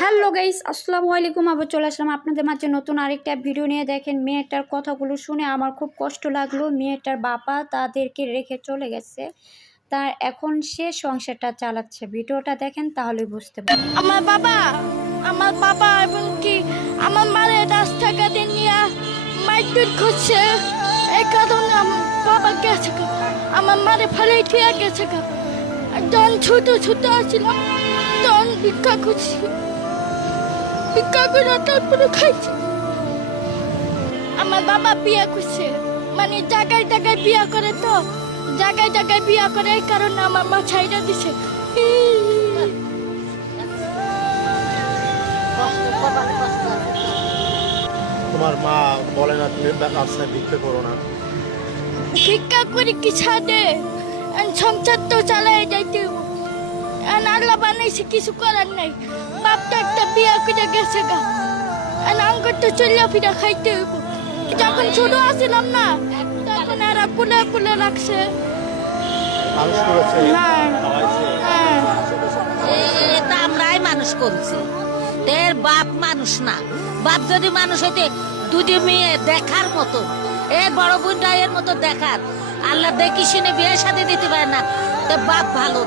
Hello guys, আসসালামু আলাইকুম। আবার চলে আসলাম আপনাদের মাঝে নতুন আরেকটা ভিডিও নিয়ে। দেখেন, মেয়েটার কথাগুলো শুনে আমার খুব কষ্ট লাগলো। মেয়েটার বাবা তাদেরকে রেখে চলে গেছে, তার এখন সে সংসারটা চালাচ্ছে। ভিডিওটা দেখেন, তাহলে বুঝতে পারবেন। আমার বাবা এবং কি আমার মারে রাস্তাঘাটে নিয়ে মারপিট করছে। এই কারণে আমার বাবা গেছে গা। আমার মারে ফেলে ঠিক গেছে গা। যখন ছোট ছোট আসছিলাম তখন ভিক্ষা করছি, ভিক্ষা করে তারপরে খাইছি। আমার বাবা বিয়ে করছে, মানে জায়গায় জায়গায় বিয়ে করে, তো জায়গায় জায়গায় বিয়ে করে, এই কারণে আমার মা ছাইড়া দিছে। তোমার মা বলে না তুমি রাস্তায় ভিক্ষা করো না? ভিক্ষা করে কি ছাদে সংসার তো চালাই যাইতে হইব। আল্লাহ বানাইছে, কিছু করার নাই। বাপটা একটা বিয়ে করে গেছে গা, আঙ্গুর তো চলিয়া ফিরা খাইতে হইব। যখন ছোট আসিলাম না, তখন এরা কুলে কুলে রাখছে। মানুষ করেছে, হ্যাঁ খাওয়াইছে। হ্যাঁ। এটা আমরাই মানুষ করছি, এর বাপ মানুষ না। বাপ যদি মানুষ হইতে দুটি মেয়ে দেখার মতো, এর বড় বোনটা এর মতো দেখার, আল্লাহ দেখি শুনে বিয়ে শাদী দিতে পারে না, তো বাপ ভালো